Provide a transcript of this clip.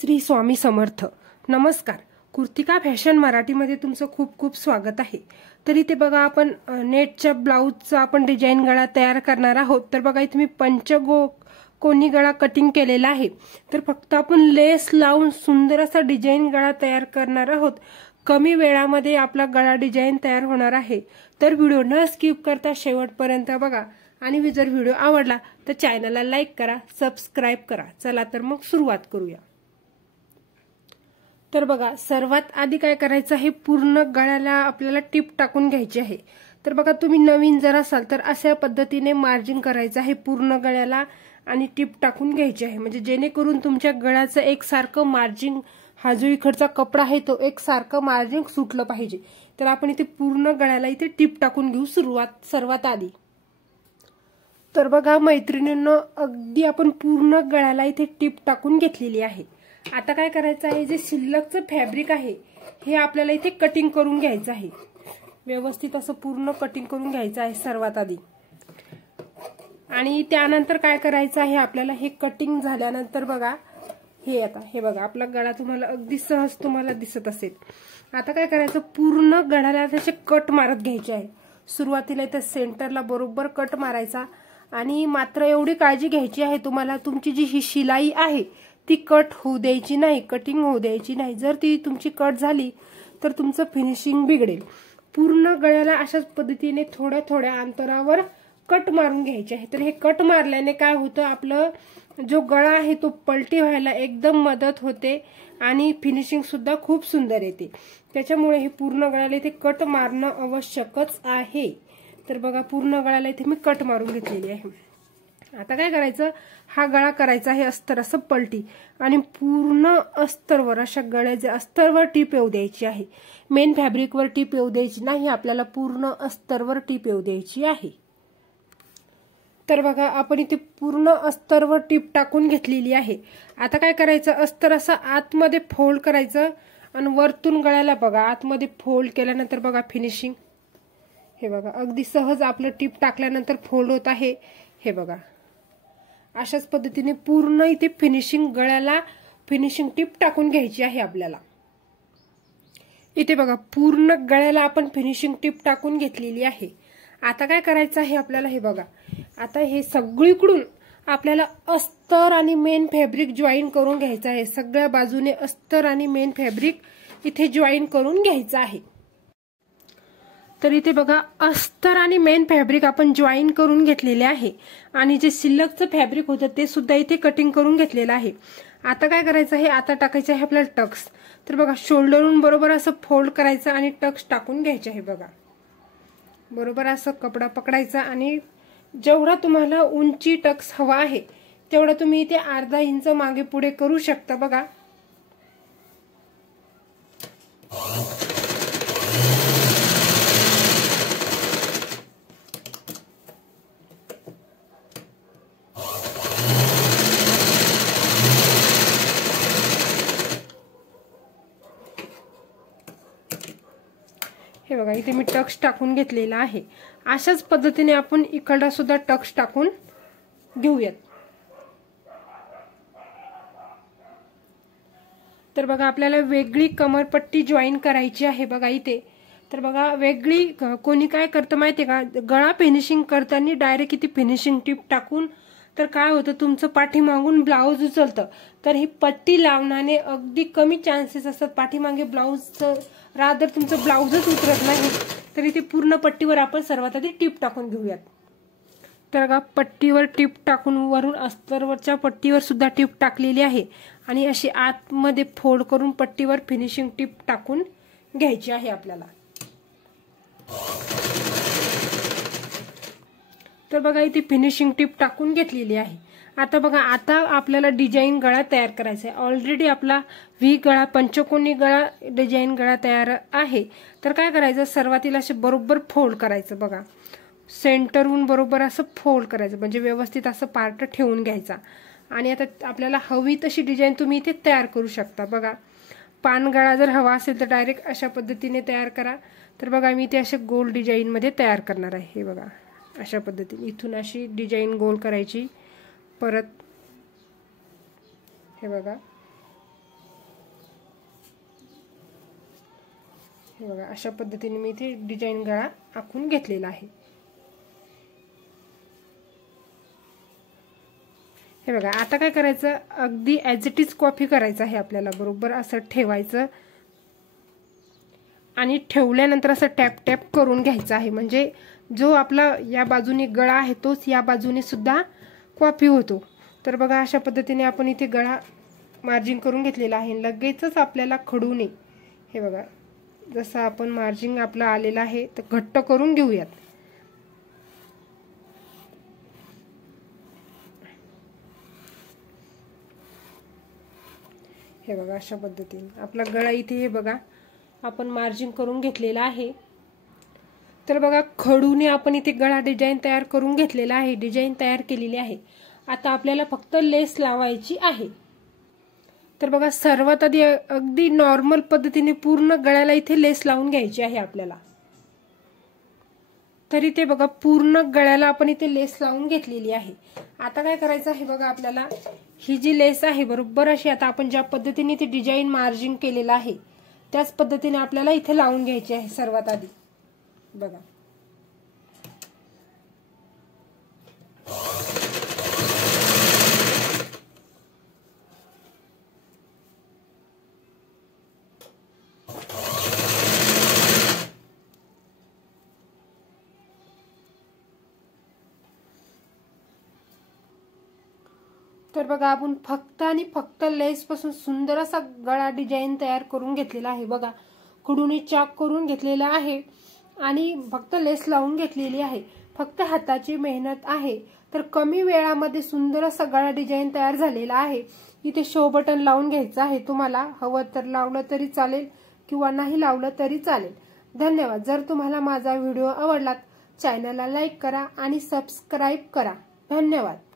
श्री स्वामी समर्थ. नमस्कार. कृतिका फॅशन मराठीमध्ये तुमचं खूप खूप स्वागत आहे. तर इथे बघा आपण नेटच्या ब्लाऊजचा आपण डिझाईन गळा तयार करणार आहोत. तर बघा इथे मी कोणी गळा कटिंग केलेला आहे. तर फक्त आपण लेस लावून सुंदर असा डिझाईन गळा तयार करणार आहोत. कमी वेळामध्ये आपला गळा डिझाईन तयार होणार आहे. तर व्हिडिओ न स्किप करता शेवटपर्यंत बघा आणि जर व्हिडिओ आवडला तर चॅनलला लाईक करा, सबस्क्राईब करा. चला तर मग सुरुवात करूया. तर बघा सर्वात आधी काय करायचं आहे, पूर्ण गळ्याला आपल्याला टिप टाकून घ्यायची आहे. तर बघा तुम्ही नवीन जर असाल तर अशा पद्धतीने मार्जिंग करायचं आहे पूर्ण गळ्याला आणि टिप टाकून घ्यायची आहे, म्हणजे जेणेकरून तुमच्या गळ्याचं एकसारखं मार्जिंग, हा जो इकडचा कपडा आहे तो एकसारखं मार्जिंग सुटलं पाहिजे. तर आपण इथे पूर्ण गळ्याला इथे टिप टाकून घेऊ सर्वात आधी. तर बघा मैत्रिणींनो, अगदी आपण पूर्ण गळ्याला इथे टिप टाकून घेतलेली आहे. आता काय करायचं आहे, जे शिल्लकचं फॅब्रिक आहे हे आपल्याला इथे कटिंग करून घ्यायचं आहे. व्यवस्थित असं पूर्ण कटिंग करून घ्यायचं आहे सर्वात आधी. आणि त्यानंतर काय करायचं आहे आपल्याला, हे कटिंग झाल्यानंतर बघा हे बघा आपला गळा तुम्हाला अगदी सहज तुम्हाला दिसत असेल. आता काय करायचं, पूर्ण गळ्याला त्याचे कट मारत घ्यायचे आहे. सुरुवातीला इथे सेंटरला बरोबर कट मारायचा. आणि मात्र एवढी काळजी घ्यायची आहे तुम्हाला, तुमची जी ही शिलाई आहे ती कट होऊ द्यायची नाही, कटिंग होऊ द्यायची नाही. जर ती तुमची कट झाली तर तुमचं फिनिशिंग बिघडेल. पूर्ण गळ्याला अशाच पद्धतीने थोड्या थोड्या अंतरावर कट मारून घ्यायचे आहे. तर हे कट मारल्याने काय होतं, आपलं जो गळा आहे तो पलटी व्हायला एकदम मदत होते आणि फिनिशिंग सुद्धा खूप सुंदर येते. त्याच्यामुळे हे पूर्ण गळ्याला इथे कट मारणं आवश्यकच आहे. तर बघा पूर्ण गळ्याला इथे मी कट मारून घेतलेली आहे. आता काय करायचं, हा गळा करायचा आहे अस्तर असं पलटी आणि पूर्ण अस्तरवर अशा गळ्याच्या अस्तरवर टीप येऊ द्यायची आहे. मेन फॅब्रिकवर टीप येऊ द्यायची नाही, आपल्याला पूर्ण अस्तरवर टीप येऊ द्यायची आहे. तर बघा आपण इथे पूर्ण अस्तरवर टीप टाकून घेतलेली आहे. आता काय करायचं, अस्तर असं आतमध्ये फोल्ड करायचं आणि वरतून गळ्याला बघा आतमध्ये फोल्ड केल्यानंतर बघा फिनिशिंग हे बघा अगदी सहज आपलं टीप टाकल्यानंतर फोल्ड होत आहे. हे बघा अशाच पद्धतीने पूर्ण इथे फिनिशिंग गळ्याला फिनिशिंग टीप टाकून घ्यायची आहे आपल्याला. इथे बघा पूर्ण गळ्याला आपण फिनिशिंग टीप टाकून घेतलेली आहे. आता काय करायचं आहे आपल्याला, हे बघा आता हे सगळीकडून आपल्याला अस्तर आणि मेन फॅब्रिक जॉईन करून घ्यायचं आहे. सगळ्या बाजूने अस्तर आणि मेन फॅब्रिक इथे जॉईन करून घ्यायचं आहे. तर इथे बघा अस्तर आणि मेन फॅब्रिक आपण जॉईन करून घेतलेले आहे आणि जे शिल्लकचं फॅब्रिक होतं ते सुद्धा इथे कटिंग करून घेतलेलं आहे. आता काय करायचं आहे, आता टाकायचं आहे आपल्याला टक्स. तर बघा शोल्डरहून बरोबर असं फोल्ड करायचं आणि टक्स टाकून घ्यायचे आहे. बघा बरोबर असं कपडा पकडायचा आणि जेवढा तुम्हाला उंची टक्स हवा आहे तेवढा तुम्ही इथे अर्धा इंच मागे पुढे करू शकता. बघा हे बघा इथे मी टक्स टाकून घेतलेला आहे. अशाच पद्धतीने आपण इकडला सुद्धा टक्स टाकून घेऊयात. तर बघा आपल्याला वेगळी कमरपट्टी जॉईन करायची आहे. बघा इथे तर बघा वेगळी कोणी काय करतं माहितीये का, गळा फिनिशिंग करताना डायरेक्ट इथे फिनिशिंग टीप टाकून तर काय होतं, तुमचं पाठीमागून ब्लाऊज उचलतं. तर ही पट्टी लावण्याने अगदी कमी चान्सेस असतात पाठीमागे ब्लाऊजचं रादर तुमचं ब्लाऊजच उतरत नाही. तर इथे पूर्ण पट्टीवर आपण सर्वात आधी टीप टाकून घेऊयात. तर बघा पट्टीवर टीप टाकून वरून अस्तरवरच्या पट्टीवर सुद्धा टीप टाकलेली आहे आणि अशी आतमध्ये फोल्ड करून पट्टीवर फिनिशिंग टीप टाकून घ्यायची आहे आपल्याला. तर बघा इथे फिनिशिंग टीप टाकून घेतलेली आहे. आता बघा आता आपल्याला डिझाईन गळा तयार करायचा आहे. ऑलरेडी आपला व्ही गळा पंचकोनी गळा डिझाईन गळा तयार आहे. तर काय करायचं, सर्वातीला असे बरोबर फोल्ड करायचं. बघा सेंटरहून बरोबर असं फोल्ड करायचं, म्हणजे व्यवस्थित असं पार्ट ठेवून घ्यायचा. आणि आता आपल्याला हवी तशी डिझाईन तुम्ही इथे तयार करू शकता. बघा पानगळा जर हवा असेल तर डायरेक्ट अशा पद्धतीने तयार करा. तर बघा मी इथे असे गोल डिझाईन मध्ये तयार करणार आहे. हे बघा अशा पद्धतीने इथून अशी डिझाईन गोल करायची. परत हे बघा हे बघा अशा पद्धतीने मी इथे डिझाईन गळा आखून घेतलेला आहे। हे बघा आता काय करायचं, अगदी ॲज इट इज कॉपी करायचं आहे आपल्याला। बरोबर असं ठेवायचं आणि ठेवल्यानंतर असं टॅप टॅप करून घ्यायचं आहे, म्हणजे जो आपला या बाजूने गळा आहे तोच या बाजूने सुद्धा कॉपी होतो। तर बघा अशा पद्धतीने आपण इथे गळा मार्जिन करून घेतलेला आहे। लगेचच आपल्याला खडूने हे बघा जसं आपण मार्जिन आपलं आलेलं आहे तर घट्ट करून घेऊयात। हे बघा अशा पद्धतीने आपला गळा इथे हे बघा आपण मार्जिन करून घेतलेला आहे। तर बघा खडूने आपण इथे गळा डिझाईन तयार करून घेतलेला आहे, डिझाईन तयार केलेली आहे। आता आपल्याला फक्त लेस लावायची आहे। तर बघा सर्वात आधी अगदी नॉर्मल पद्धतीने पूर्ण गळ्याला इथे लेस लावून घ्यायची आहे आपल्याला। तर इथे बघा पूर्ण गळ्याला आपण इथे लेस लावून घेतलेली आहे। आता काय करायचं आहे बघा, आपल्याला ही जी लेस आहे बरोबर अशी आता आपण ज्या पद्धतीने ती डिझाईन मार्जिन केलेला आहे त्याच पद्धतीने आपल्याला इथे लावून घ्यायची आहे सर्वात आधी बघा। तर बघा आपण फक्त आणि फक्त लेस पासून सुंदर असा गळा डिझाईन तयार करून घेतलेला आहे बघा। खडूने चाक करून घेतलेला आहे आणि फक्त लेस लावून घेतलेली आहे। फक्त हाताची मेहनत आहे। तर कमी वेळामध्ये सुंदर असा गळा डिझाईन तयार झालेला आहे। इथे शो बटन लावून घ्यायचं आहे, तुम्हाला हवं तर लावलं तरी चालेल किंवा नाही लावलं तरी चालेल। धन्यवाद। जर तुम्हाला माझा व्हिडिओ आवडला चॅनलला लाईक करा आणि सबस्क्राईब करा। धन्यवाद।